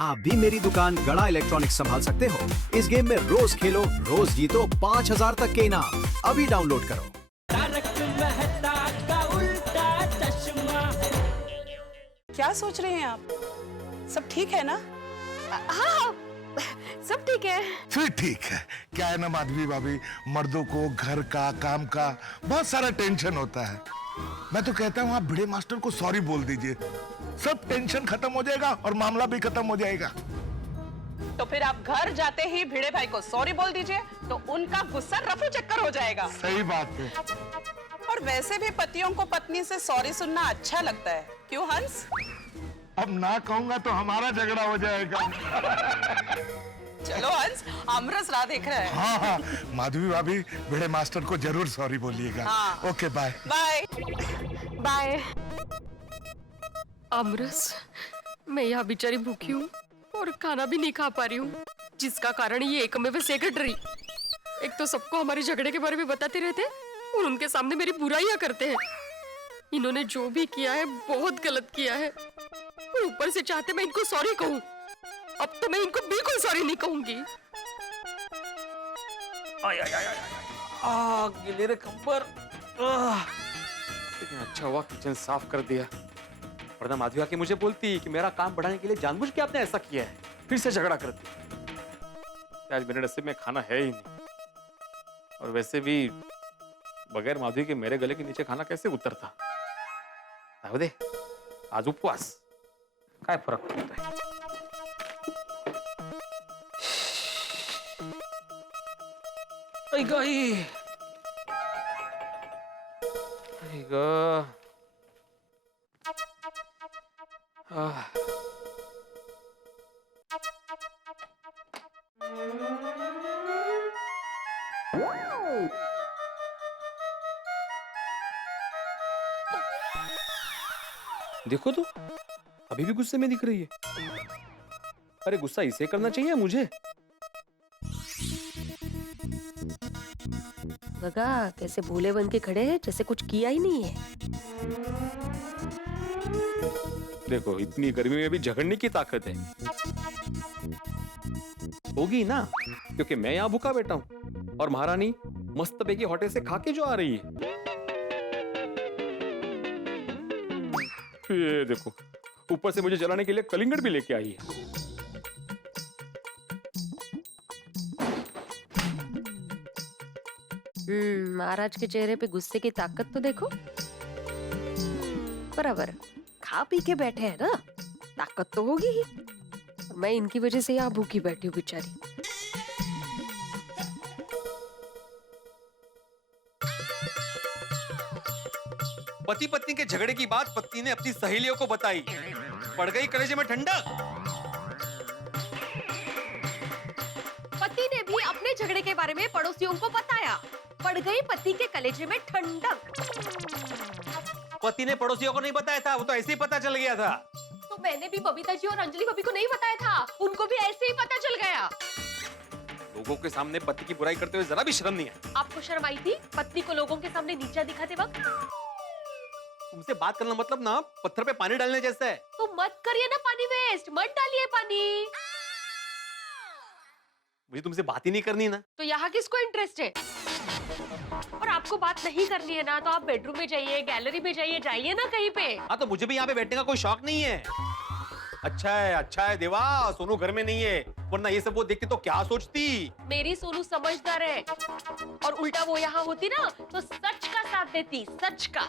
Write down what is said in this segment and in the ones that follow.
आप भी मेरी दुकान गड़ा इलेक्ट्रॉनिक्स संभाल सकते हो। इस गेम में रोज खेलो, रोज जीतो 5000 तक के इनाम। अभी डाउनलोड करो। तारक मेहता का उल्टा चश्मा। क्या सोच रहे हैं आप? सब ठीक है ना? हाँ, सब ठीक है। फिर ठीक है। क्या है ना माधवी भाभी, मर्दों को घर का, काम का बहुत सारा टेंशन होता है। मैं तो कहता हूँ आप भिड़े मास्टर को सॉरी बोल दीजिए, सब टेंशन खत्म हो जाएगा और मामला भी खत्म हो जाएगा। तो फिर आप घर जाते ही भिड़े भाई को सॉरी बोल दीजिए, तो उनका गुस्सा रफू चक्कर हो जाएगा। सही बात है। और वैसे भी पतियों को पत्नी से सॉरी सुनना अच्छा लगता है, क्यों हंस? अब ना कहूंगा तो हमारा झगड़ा हो जाएगा। चलो हंस, आमरस राह देख रहा है। हाँ हाँ, माधवी भाभी भिड़े मास्टर को जरूर सॉरी बोलिएगा। हाँ। Okay bye. Bye bye. अमरस, मैं यहाँ बेचारी भूखी हूँ और खाना भी नहीं खा पा रही हूँ, जिसका कारण ये एकमेव सेक्रेटरी। एक तो सबको हमारे झगड़े के बारे में बताते रहते और उनके सामने मेरी बुराइयां करते हैं। इन्होंने जो भी किया है बहुत गलत किया है और ऊपर से चाहते मैं इनको सॉरी कहूँ। अब तो मैं इनको बिल्कुल सॉरी नहीं कहूंगी। गिले रे कंबर। लेकिन अच्छा हुआ किचन साफ कर दिया, वरना माधवी आके मुझे बोलती कि मेरा काम बढ़ाने के लिए जानबूझ के आपने ऐसा किया है, फिर से झगड़ा करती। आज मेरे नसीब में खाना है ही नहीं, और वैसे भी बगैर माधवी के मेरे गले के नीचे खाना कैसे उतरता। दे आज उपवास, काय फरक पड़ता है। देखो तो अभी भी गुस्से में दिख रही है। अरे गुस्सा इसे करना चाहिए मुझे। गगा कैसे भोले बन के खड़े हैं जैसे कुछ किया ही नहीं है। देखो इतनी गर्मी में भी झगड़ने की ताकत है। होगी ना, क्योंकि मैं यहाँ भूखा बैठा हूँ और महारानी मस्त पैकी होटल से खा के जो आ रही है। ये देखो ऊपर से मुझे जलाने के लिए कलिंगड़ भी लेके आई है। महाराज के चेहरे पे गुस्से की ताकत तो देखो। बराबर खा पी के बैठे हैं ना, ताकत तो होगी ही। मैं इनकी वजह से यहाँ भूखी बैठी हूँ बेचारी। पति पत्नी के झगड़े की बात पत्नी ने अपनी सहेलियों को बताई, पड़ गई कलेजे में ठंडक। पति ने भी अपने झगड़े के बारे में पड़ोसियों को बताया, पड़ गई पति के कलेजे में ठंडक। पति ने पड़ोसियों को नहीं बताया था, वो तो ऐसे ही पता चल गया था। तो मैंने भी बबीता जी और अंजलि भाभी को नहीं बताया था, उनको भी ऐसे ही पता चल गया। लोगों के सामने पति की बुराई करते हुए जरा भी शर्म नहीं है। आपको शर्म आई थी पत्नी को लोगों के सामने नीचा दिखाते वक्त? तुमसे बात करना मतलब ना पत्थर पे पानी डालने जैसा है। तो मत करिए ना पानी वेस्ट, मत डालिए पानी। मुझे तुमसे बात ही नहीं करनी ना। तो यहाँ किसको इंटरेस्ट है? और आपको बात नहीं करनी है ना, तो आप बेडरूम में जाइए, गैलरी में जाइए, जाइए ना कहीं पे। हाँ तो मुझे भी यहाँ पे बैठने का कोई शौक नहीं है। अच्छा है देवा, सोनू घर में नहीं है, वरना ये सब वो देखती तो क्या सोचती। मेरी सोनू समझदार है, और उल्टा वो यहाँ होती ना तो सच का साथ देती, सच का।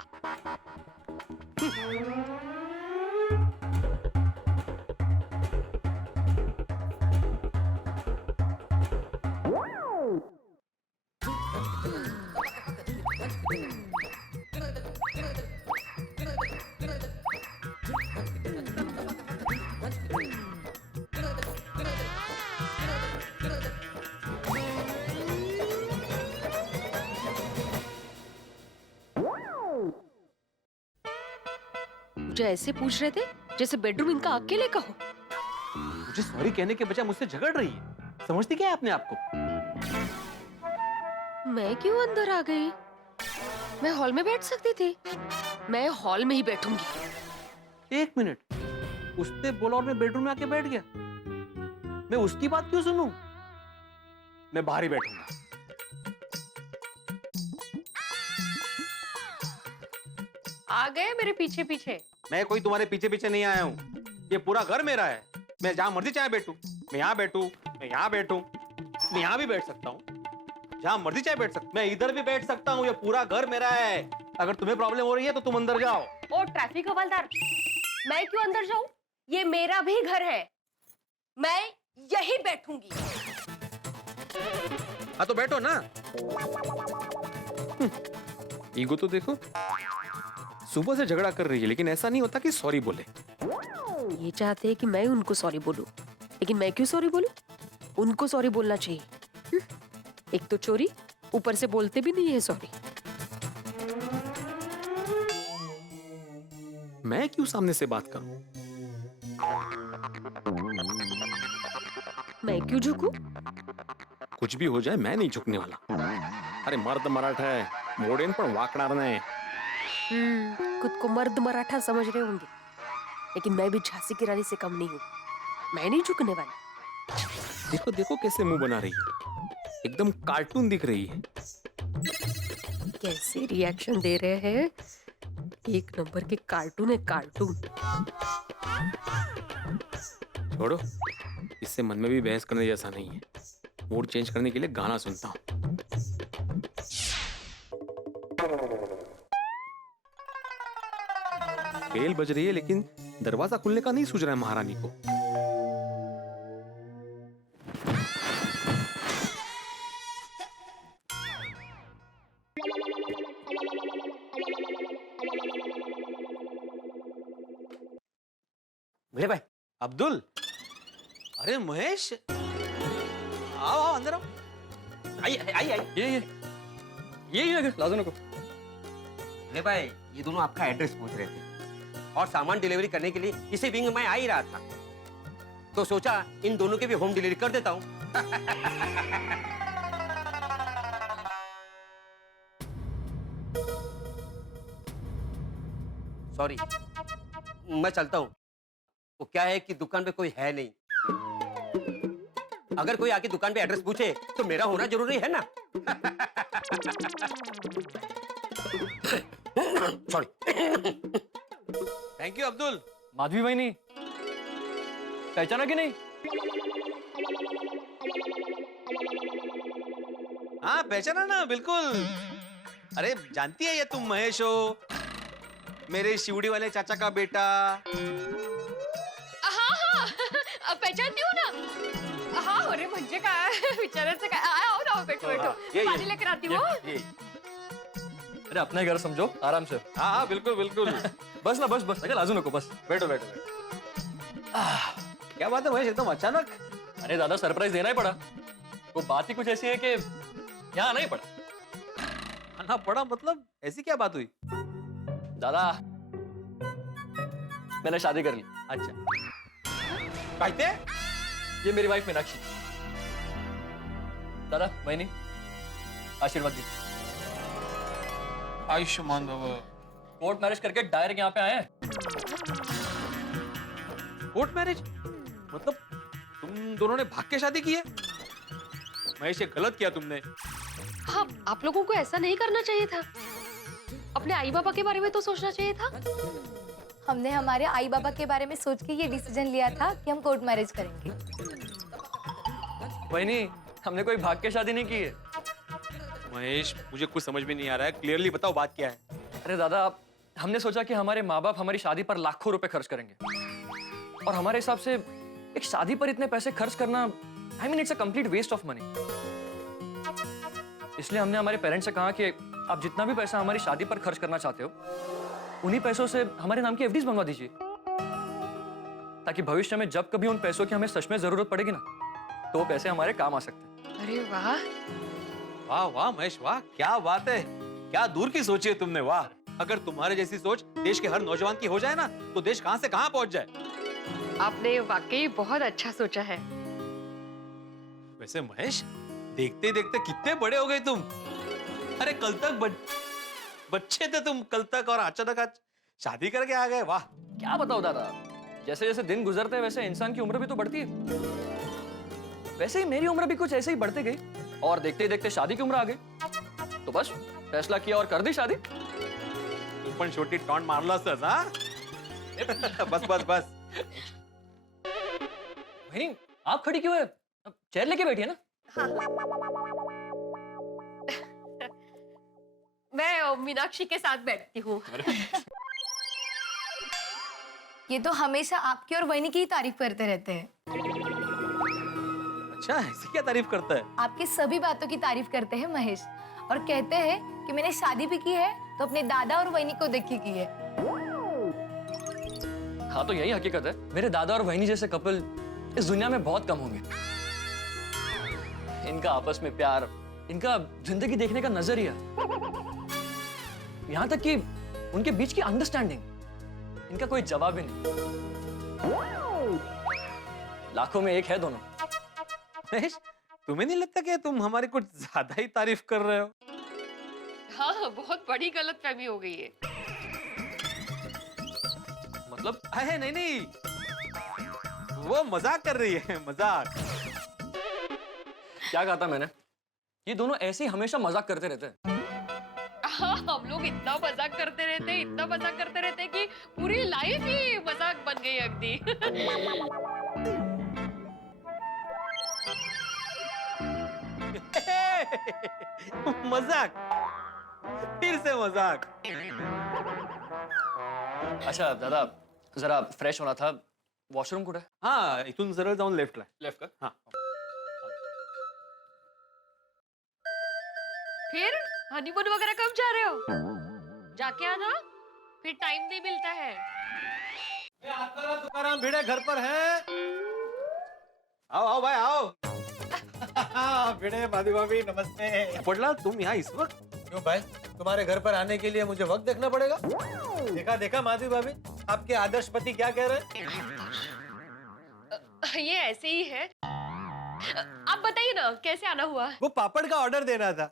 मुझे ऐसे पूछ रहे थे जैसे बेडरूम इनका अकेले का हो। मुझे सॉरी कहने के बजाय मुझसे झगड़ रही है। समझती क्या है अपने आप को? मैं क्यों अंदर आ गई? मैं हॉल में बैठ सकती थी। मैं हॉल में ही बैठूंगी। एक मिनट, उसने बोला और मैं बेडरूम में आके बैठ गया। मैं उसकी बात क्यों सुनूं? मैं बाहर ही बैठूंगा। आ गए मेरे पीछे पीछे। मैं कोई तुम्हारे पीछे पीछे नहीं आया हूँ। ये पूरा घर मेरा है। मैं जहां मर्जी चाहे बैठूं। मैं यहाँ बैठूं, मैं यहाँ बैठूं, मैं यहाँ भी बैठ सकता हूँ। जहां मर्जी चाहे बैठ सकता, मैं इधर भी बैठ सकता हूँ। ये पूरा घर मेरा है। अगर तुम्हें प्रॉब्लम हो रही है तो तुम अंदर जाओ। ओ ट्रैफिक हवलदार, मैं क्यों अंदर जाऊं? ये मेरा भी घर है, मैं यही बैठूंगी। हाँ तो बैठो ना। ईगो तो देखो, सुबह से झगड़ा कर रही है लेकिन ऐसा नहीं होता कि सॉरी बोले। ये चाहते हैं कि मैं उनको सॉरी बोलूं, लेकिन मैं क्यों सॉरी बोलूं? उनको सॉरी बोलना चाहिए। एक तो चोरी, ऊपर से बोलते भी नहीं है सॉरी। मैं क्यों सामने से बात करूं? मैं क्यों झुकूं? कुछ भी हो जाए मैं नहीं झुकने वाला। अरे मर्द मराठा है, मोडेन पण वाकणार नाही। खुद को मर्द मराठा समझ रहे होंगे, लेकिन मैं भी झांसी की रानी से कम नहीं हूँ। मैं नहीं झुकने वाली। देखो देखो कैसे मुंह बना रही है, एकदम कार्टून दिख रही है। कैसे रिएक्शन दे रहे हैं, एक नंबर के कार्टून है कार्टून। छोड़ो, इससे मन में भी बहस करने जैसा नहीं है। मूड चेंज करने के लिए गाना सुनता हूँ। बेल बज रही है लेकिन दरवाजा खुलने का नहीं सूझ रहा है महारानी को। भिड़े भाई, अब्दुल, अरे महेश, आओ आओ अंदर आओ। आइए आइए आइए। ये लाजो नको। भिड़े भाई, ये दोनों आपका एड्रेस पूछ रहे थे और सामान डिलीवरी करने के लिए इसी विंग में आ ही रहा था, तो सोचा इन दोनों के भी होम डिलीवरी कर देता हूँ। सॉरी, मैं चलता हूँ। वो क्या है कि दुकान पे कोई है नहीं। अगर कोई आके दुकान पे एड्रेस पूछे तो मेरा होना जरूरी है ना। Sorry. Thank you Abdul. Madhavi बहनी पहचाना कि नहीं? हाँ पहचाना ना, बिल्कुल। अरे जानती है ये तुम महेश हो, मेरे शिवड़ी वाले चाचा का बेटा। हाँ, पहचानती हूँ ना। हाँ, अरे म्हणजे काय विचारायचं काय? आओ ना, बैठो बैठो, पानी लेकर आती हूँ। अरे अपना ही घर समझो, आराम से। हाँ हाँ बिल्कुल बिल्कुल। बस ना, बस अगर लाजू नको, बस बैठो बैठो बैठो। क्या बात है महेश, एकदम अचानक? अरे दादा, सरप्राइज देना ही पड़ा। वो बात ही कुछ ऐसी है कि यहाँ आना ही पड़ा। आना पड़ा मतलब? ऐसी क्या बात हुई? दादा, मैंने शादी कर ली। अच्छा, कहते? ये मेरी वाइफ मीनाक्षी। दादा बहनी, आशीर्वाद दी। आयुष्मान बाबा। कोर्ट मैरिज करके डायरेक्ट यहाँ पे आए हैं। कोर्ट मैरिज मतलब तुम दोनों ने भाग के शादी की है? महेश, ये गलत किया तुमने। हाँ, आप लोगों को ऐसा नहीं करना चाहिए था। अपने आई बाबा के बारे में तो सोचना चाहिए था। हमने हमारे आई बाबा के बारे में सोच के ये डिसीजन लिया था कि हम कोर्ट मैरिज करेंगे। बहनी, हमने कोई भाग के शादी नहीं की है। महेश, मुझे कुछ समझ में नहीं आ रहा है, क्लियरली बताओ बात क्या है। अरे दादा, हमने सोचा कि हमारे माँ बाप हमारी शादी पर लाखों रुपए खर्च करेंगे, और हमारे हिसाब से एक शादी पर इतने पैसे खर्च करना, I mean it's a complete waste of money. इसलिए हमने हमारे पेरेंट्स से कहा कि आप जितना भी पैसा हमारी शादी पर खर्च करना चाहते हो, उन्हीं पैसों से हमारे नाम की एफडीज बनवा दीजिए, ताकि भविष्य में जब कभी उन पैसों की हमें सच में जरूरत पड़ेगी ना, तो वो पैसे हमारे काम आ सकते हैं। अरे वाह, वाह वाह महेश, वाह क्या बात है, क्या दूर की सोची है तुमने, वाह। अगर तुम्हारे जैसी सोच देश के हर नौजवान की हो जाए ना, तो देश कहां से कहां पहुंच जाए। आपने वाकई बहुत अच्छा सोचा है। वैसे महेश, देखते देखते कितने बड़े हो गए तुम। अरे कल तक बच्चे थे तुम, कल तक, और अचानक आज शादी करके आ गए, वाह। क्या बताओ दादा, जैसे जैसे दिन गुजरते हैं वैसे इंसान की उम्र भी तो बढ़ती है। वैसे ही मेरी उम्र भी कुछ ऐसे ही बढ़ती गई और देखते ही देखते शादी की उम्र आ गई, तो बस फैसला किया और कर दी शादी। तू पण छोटी टॉन्ट मारलासच हा? बस बस बस. वहिनी, आप खड़ी क्यों है? अब चेयर लेके बैठिए ना। मैं मीनाक्षी के साथ बैठती हूँ। ये तो हमेशा आपकी और वहीनी की ही तारीफ करते रहते हैं। अच्छा, ऐसी क्या तारीफ करता है? आपकी सभी बातों की तारीफ करते हैं महेश, और कहते हैं कि मैंने शादी भी की है तो अपने दादा और वहीनी को देख के की है। हाँ, तो यही हकीकत है। मेरे दादा और वहिनी जैसे कपल इस दुनिया में बहुत कम होंगे। इनका आपस में प्यार, इनका जिंदगी देखने का नजरिया, यहाँ तक कि उनके बीच की अंडरस्टैंडिंग, इनका कोई जवाब ही नहीं। लाखों में एक है दोनों। महेश, तुम्हें नहीं लगता कि तुम हमारी कुछ ज्यादा ही तारीफ कर रहे हो? हाँ, बहुत बड़ी गलतफहमी हो गई है। मतलब है नहीं नहीं, वो मजाक कर रही है, मजाक। क्या कहा था मैंने? ये दोनों ऐसे ही हमेशा मजाक करते रहते हैं। हाँ, हम लोग इतना मजाक करते रहते हैं, इतना मजाक करते रहते हैं कि पूरी लाइफ ही मजाक बन गई अगदी। मजाक, फिर से मजाक। अच्छा दादा, जरा फ्रेश होना था, वॉशरूम कुठे? हाँ, इथून सरळ जाऊन लेफ्टला. लेफ्ट का? हाँ. फिर हनीमून वगैरह कब जा रहे हो? जाके आना, फिर टाइम नहीं मिलता है। तुकाराम भिड़े घर पर है? आओ आओ भाई आओ. भिड़े माधवी भाभी नमस्ते। पडला तुम यहाँ इस वक्त? क्यों भाई, तुम्हारे घर पर आने के लिए मुझे वक्त देखना पड़ेगा? देखा देखा माधवी भाभी, आपके आदर्श पति क्या कह रहे हैं? ये ऐसे ही है। आप बताइए ना, कैसे आना हुआ? वो पापड़ का ऑर्डर देना था,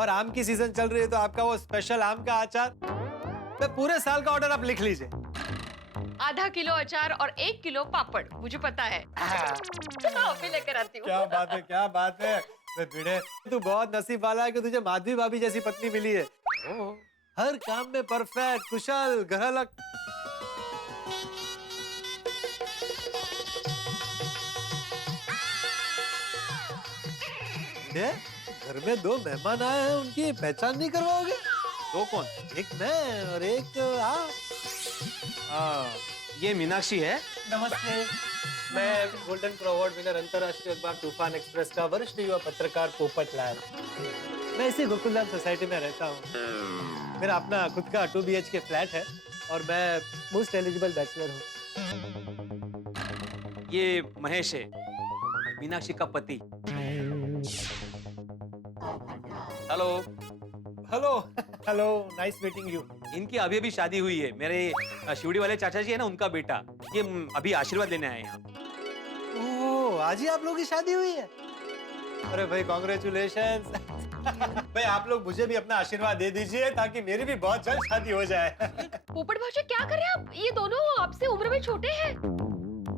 और आम की सीजन चल रही है तो आपका वो स्पेशल आम का अचार, तो पूरे साल का ऑर्डर आप लिख लीजिए। आधा किलो अचार और 1 किलो पापड़, मुझे पता है। अभी लेकर आती हूँ। क्या बात है, क्या बात है। भिड़े, तू बहुत नसीब वाला है कि तुझे माधवी भाभी जैसी पत्नी मिली है। हर काम में परफेक्ट, कुशल, ग्रहलक। घर में 2 मेहमान आए हैं, उनकी पहचान नहीं करवाओगे? तो कौन? एक मैं और एक आप। ये मीनाक्षी है। नमस्ते, मैं गोल्डन क्रो अवार्ड विनर अंतर्राष्ट्रीय अखबार तूफान एक्सप्रेस का वरिष्ठ युवा पत्रकार पोपट लाल। मैं इसी गोकुलधाम सोसाइटी में रहता हूँ। मेरा अपना खुद का 2 BHK फ्लैट है और मैं मोस्ट एलिजिबल बैचलर हूँ। ये महेश है, मीनाक्षी का पति। Hello. Hello hello, nice meeting you. इनकी अभी अभी शादी हुई है। मेरे शिवड़ी वाले चाचा जी है ना, उनका बेटा। ये अभी आशीर्वाद लेने आए हैं यहाँ। ओह, आज ही आप लोगों की शादी हुई है? अरे भाई, कॉन्ग्रेचुलेशंस। भाई, आप लोग मुझे भी अपना आशीर्वाद दे दीजिए ताकि मेरी भी बहुत जल्द शादी हो जाए। पोपट भाई क्या कर रहे हैं आप? ये दोनों आपसे उम्र में छोटे हैं।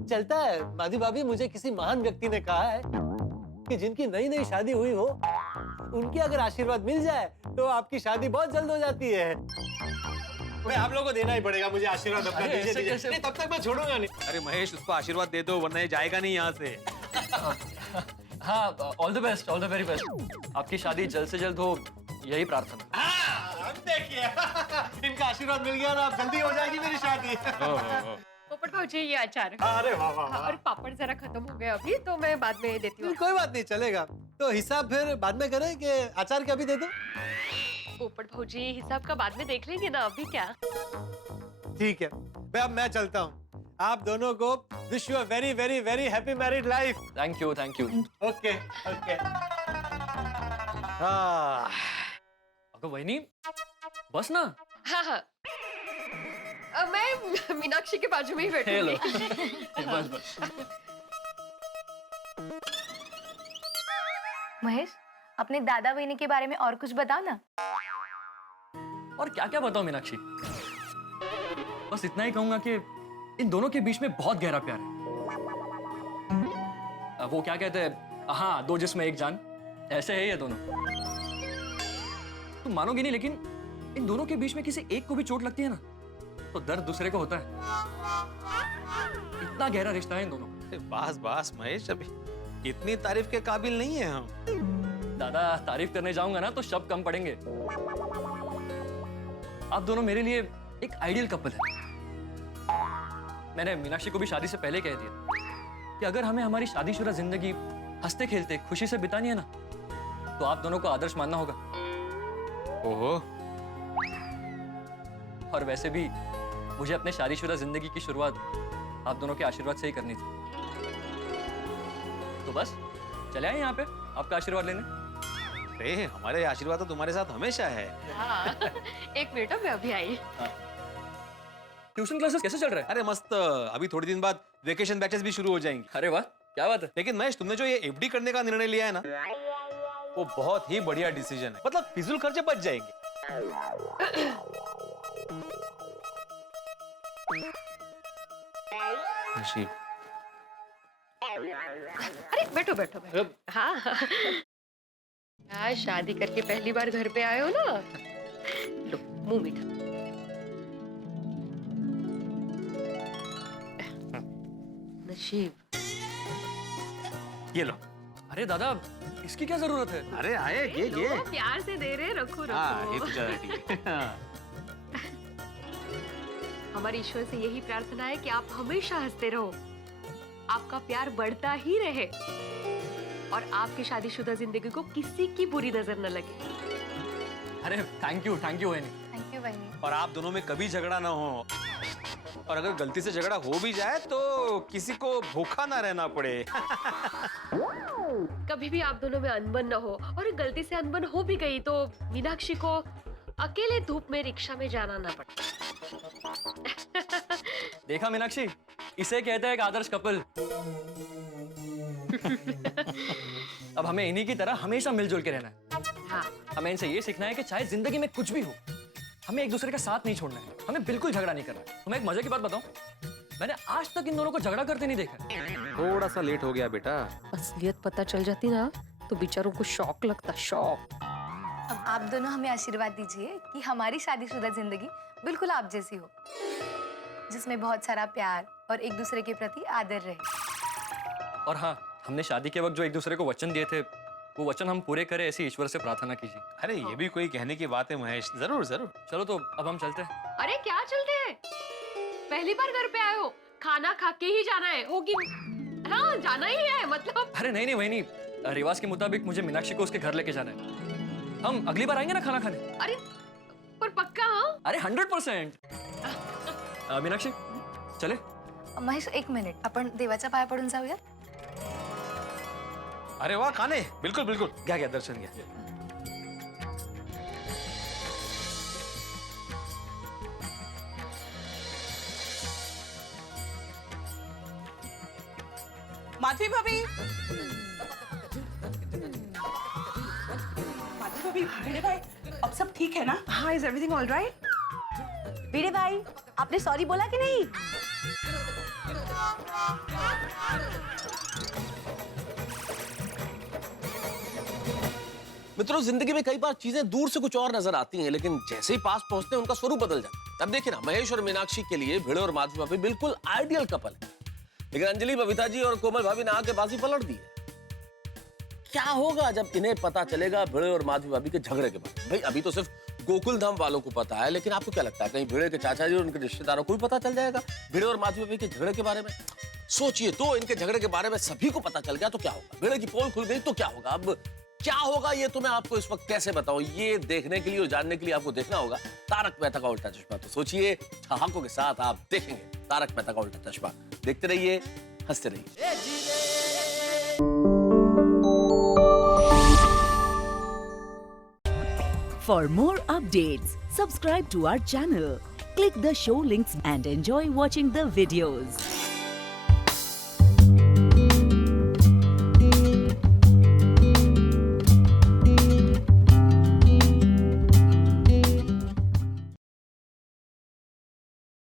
चलता है माधवी भाभी, मुझे किसी महान व्यक्ति ने कहा है कि जिनकी नई नई शादी हुई हो, उनकी अगर आशीर्वाद मिल जाए तो आपकी शादी बहुत जल्द हो जाती है। भाई, आप लोगों को देना ही पड़ेगा मुझे आशीर्वाद अपना। दीजिए। नहीं, तब तक मैं छोड़ूंगा नहीं। अरे महेश, उसको आशीर्वाद दे दो, वरना ये जाएगा नहीं यहाँ से। हाँ, all the best, all the very best. आपकी शादी जल्द से जल्द हो, यही प्रार्थना। अब देखिए, इनका आशीर्वाद मिल गया ना, अब जल्दी हो जाएगी मेरी शादी। पोपट भाई ये अचार। अरे वाह वाह वाह। और पापड़ जरा खत्म हो गए अभी, तो मैं बाद में देती हूँ। कोई बात नहीं, चलेगा। तो हिसाब फिर बाद में करें कि अचार क्या भी दे दो? पोपट भौजी, हिसाब का बाद में देख लेंगे ना, अभी क्या। ठीक है भाई, अब मैं चलता हूँ। आप दोनों को wish you a very very very happy married life. Thank you, thank you. Okay okay. अगर वही बस ना। हाँ हाँ, मैं मीनाक्षी के बाजू में ही हेलो। बैठूंगी। बस बस। महेश, अपने दादा वहीनी के बारे में और कुछ बताओ ना। और क्या क्या बताऊं मीनाक्षी, बस इतना ही कहूंगा कि इन दोनों के बीच में बहुत गहरा प्यार है। अब वो क्या कहते हैं, हाँ, दो जिस्म एक जान, ऐसे है ये दोनों। तुम मानोगे नहीं, लेकिन इन दोनों के बीच में किसी एक को भी चोट लगती है ना, तो दर्द दूसरे को होता है। इतना गहरा रिश्ता है इन दोनों का। बस बस महेश, अभी इतनी तारीफ के काबिल नहीं है हम। दादा, तारीफ करने जाऊंगा ना तो शब्द कम पड़ेंगे। आप दोनों मेरे लिए एक आइडियल कपल है। मैंने मीनाक्षी को भी शादी से पहले कह दिया कि अगर हमें हमारी शादीशुदा जिंदगी हंसते खेलते खुशी से बितानी है ना, तो आप दोनों को आदर्श मानना होगा। ओहो। और वैसे भी मुझे अपने शादीशुदा जिंदगी की शुरुआत आप दोनों के आशीर्वाद से ही करनी थी। तो बस चले आए यहाँ पे आपका आशीर्वाद लेने। अरे हमारे आशीर्वाद तो तुम्हारे साथ हमेशा है। हाँ, एक मिनट, मैं अभी आई। ट्यूशन क्लासेस कैसे चल रहे हैं? अरे मस्त, अभी थोड़ी दिन बाद वेकेशन बैचेस भी शुरू हो जाएंगे। अरे वाह, क्या बात है। लेकिन महेश, तुमने जो ये एफडी करने का निर्णय लिया है ना, वो बहुत ही बढ़िया डिसीजन है। मतलब फिजूल खर्चे बच जाएंगे। अरे बैठो बैठो बैठो। हाँ हाँ, शादी करके पहली बार घर पे आए हो ना, लो मुंह मीठा। नशीब, ये लो। अरे दादा, इसकी क्या जरूरत है? अरे आए, ये लो, प्यार से दे रहे, रखो रखो। हाँ, ये तो ज्यादा ठीक है। हमारी ईश्वर से यही प्रार्थना है कि आप हमेशा हंसते रहो, आपका प्यार बढ़ता ही रहे और आपकी शादीशुदा जिंदगी को किसी की बुरी नजर न लगे। अरे थैंक यू वैनी। थैंक यू वैनी। और आप दोनों में कभी झगड़ा ना हो, और अगर गलती से झगड़ा हो भी जाए तो किसी को भूखा ना रहना पड़े। कभी भी आप दोनों में अनबन न हो, और गलती से अनबन हो भी गई तो मीनाक्षी को अकेले धूप में रिक्शा में जाना ना पड़े। देखा मीनाक्षी, इसे कहते हैं एक आदर्श कपल। अब हमें इन्हीं की तरह हमेशा मिलजुल के रहना है। हाँ। हमें इनसे ये सीखना है कि चाहे जिंदगी में कुछ भी हो, हमें एक दूसरे का साथ नहीं छोड़ना है, हमें बिल्कुल झगड़ा नहीं करना है। तुम्हें एक मजे की बात बताऊं, मैंने आज तक इन दोनों को झगड़ा करते नहीं देखा। थोड़ा सा लेट हो गया बेटा। असलियत पता चल जाती ना तो बेचारों को शौक लगता, शौक। अब आप दोनों हमें आशीर्वाद दीजिए कि हमारी शादीशुदा जिंदगी बिल्कुल आप जैसी हो, जिसमें बहुत सारा प्यार और एक दूसरे के प्रति आदर रहे। और हाँ, हमने शादी के वक्त जो एक दूसरे को वचन दिए थे, वो वचन हम पूरे करें, ऐसी ईश्वर से प्रार्थना कीजिए। अरे ये भी कोई कहने की बात है महेश, जरूर जरूर। चलो तो अब हम चलते हैं। अरे क्या चलते हैं, पहली बार घर पे आए हो, खाना खा के ही जाना है, होगी? हाँ जाना ही है मतलब। अरे नहीं वैनी, रिवाज के मुताबिक मुझे मीनाक्षी को उसके घर लेके जाना है। हम अगली बार आएंगे ना खाना खाने। अरे पर पक्का? हाँ, अरे 100%। मीनाक्षी चले। महेश एक मिनिट, आपण देवाच्या पाया पडून जाऊया। अरे वाह, खाने, बिल्कुल बिल्कुल। क्या दर्शन गया। माधवी भाभी, भिड़े भाई, अब सब ठीक है ना? हाँ, इज एवरीथिंग ऑल राइट? भिड़े भाई, आपने सॉरी बोला कि नहीं? मित्रों, जिंदगी में कई बार चीजें दूर से कुछ और नजर आती हैं, लेकिन जैसे ही पास पहुंचते हैं उनका स्वरूप बदल जाता है। अब देखिए ना, महेश और मीनाक्षी के लिए भिड़े और माधवी भाभी बिल्कुल आइडियल कपल है, लेकिन अंजलि, बबीता जी और कोमल भाभी ने आके बाजी पलट दी है। क्या होगा जब इन्हें पता चलेगा भिड़े और माधवी भाभी के झगड़े के बारे में? भाई अभी तो सिर्फ गोकुल धाम वालों को पता है, लेकिन आपको क्या लगता है कहीं भिड़े के चाचा जी और उनके रिश्तेदारों को भी पता चल जाएगा भिड़े और माधवी भाभी के झगड़े के बारे में? सोचिए तो, इनके झगड़े के बारे में सभी को पता चल गया तो क्या होगा? भिड़े की पोल खुल गई तो क्या होगा? अब क्या होगा ये तो मैं आपको इस वक्त कैसे बताऊं? ये देखने के लिए और जानने के लिए आपको देखना होगा तारक मेहता का उल्टा चश्मा। तो सोचिए, ठहाकों के साथ आप देखेंगे तारक मेहता का उल्टा चश्मा। देखते रहिए, हंसते रहिए। For more updates, subscribe to our channel, click the show links and enjoy watching the videos.